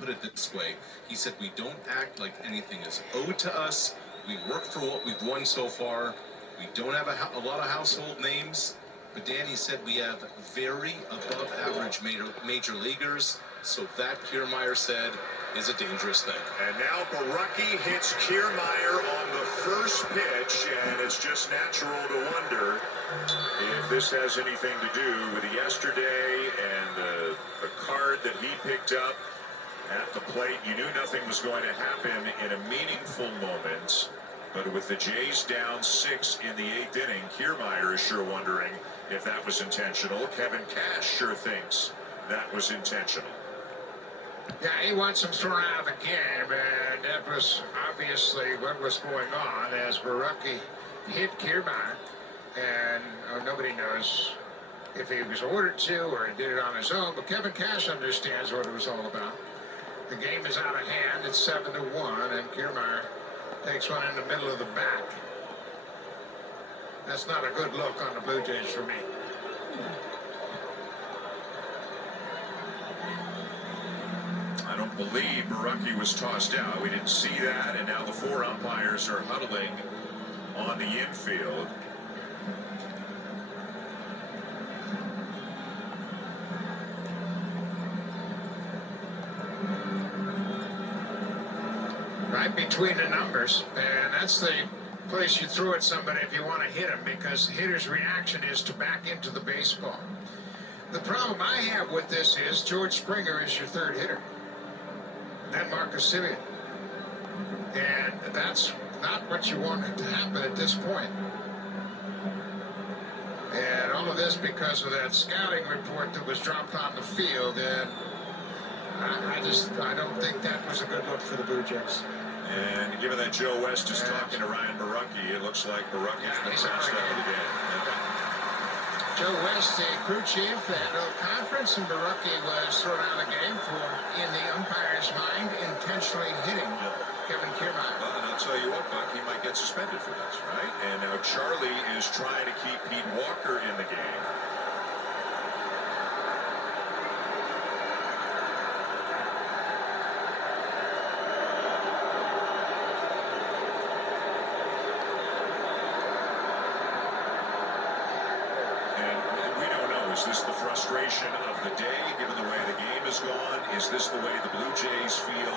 put it this way. He said, we don't act like anything is owed to us. We work for what we've won so far. We don't have a lot of household names. But Danny said we have very above average major leaguers. So that, Kiermaier said, is a dangerous thing. And now Borucki hits Kiermaier on the first pitch, and it's just natural to wonder if this has anything to do with yesterday and the card that he picked up at the plate. You knew nothing was going to happen in a meaningful moment, but with the Jays down 6 in the 8th inning, Kiermaier is sure wondering if that was intentional. Kevin Cash sure thinks that was intentional. Yeah, he wants him thrown out of the game, and that was obviously what was going on as Borucki hit Kiermaier, and nobody knows if he was ordered to or he did it on his own, but Kevin Cash understands what it was all about. The game is out of hand. It's 7-1, and Kiermaier takes one in the middle of the back. That's not a good look on the Blue Jays for me. I don't believe Borucki was tossed out. We didn't see that, and now the 4 umpires are huddling on the infield. Right between the numbers, and that's the place you throw at somebody if you want to hit him, because the hitter's reaction is to back into the baseball. The problem I have with this is George Springer is your third hitter, then Marcus Semien, and that's not what you want to happen at this point. And all of this because of that scouting report that was dropped on the field, and I don't think that was a good look for the Blue Jays. And given that Joe West is talking to Ryan Borucki, it looks like Borucki's been tossed out of the game. Joe West, the crew chief, at a conference, and Borucki was thrown out of the game for, in the umpire's mind, intentionally hitting Kevin Kiermaier. Well, and I'll tell you what, Buck, he might get suspended for this, right? And now Charlie is trying to keep Pete Walker in the game. Is this the frustration of the day, given the way the game has gone? Is this the way the Blue Jays feel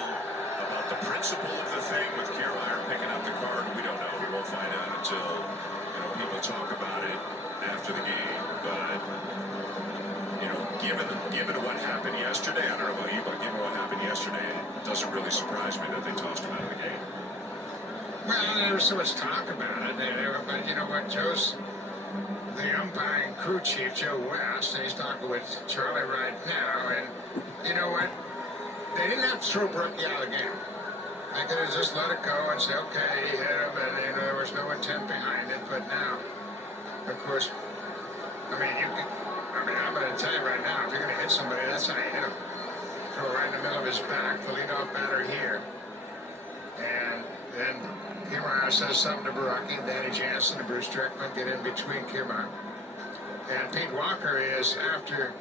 about the principle of the thing with Kiermaier picking up the card? We don't know. We won't find out until people talk about it after the game. But given what happened yesterday, I don't know about you, but given what happened yesterday, it doesn't really surprise me that they tossed him out of the game. Well, there was so much talk about it, but you know what, the umpiring crew chief, Joe West, and he's talking with Charlie right now, and you know what? They didn't have to throw Borucki out of the game. They could have just let it go and say, okay, he hit him, and there was no intent behind it. But now, of course, I'm going to tell you right now, if you're going to hit somebody, that's how you hit him. Throw right in the middle of his back, the leadoff batter here, and then Kiermaier says something to Borucki, and Danny Jansen and Bruce Strickland get in between Kiermaier. And Pete Walker is after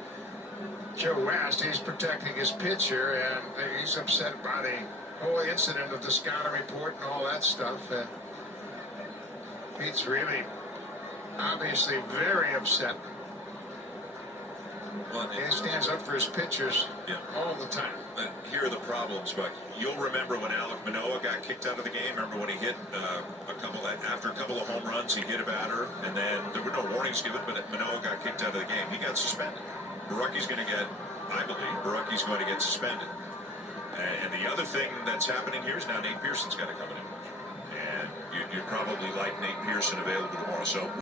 Joe West. He's protecting his pitcher, and he's upset by the whole incident of the scouting report and all that stuff. And Pete's really, obviously, very upset. Well, he stands up for his pitchers all the time. Here are the problems, but you'll remember when Alek Manoah got kicked out of the game. Remember when he hit after a couple of home runs, he hit a batter, and then there were no warnings given, but Manoah got kicked out of the game. He got suspended. Borucki's going to get, I believe, Borucki's going to get suspended. And the other thing that's happening here is now Nate Pearson's got to come in. And you'd probably like Nate Pearson available tomorrow. So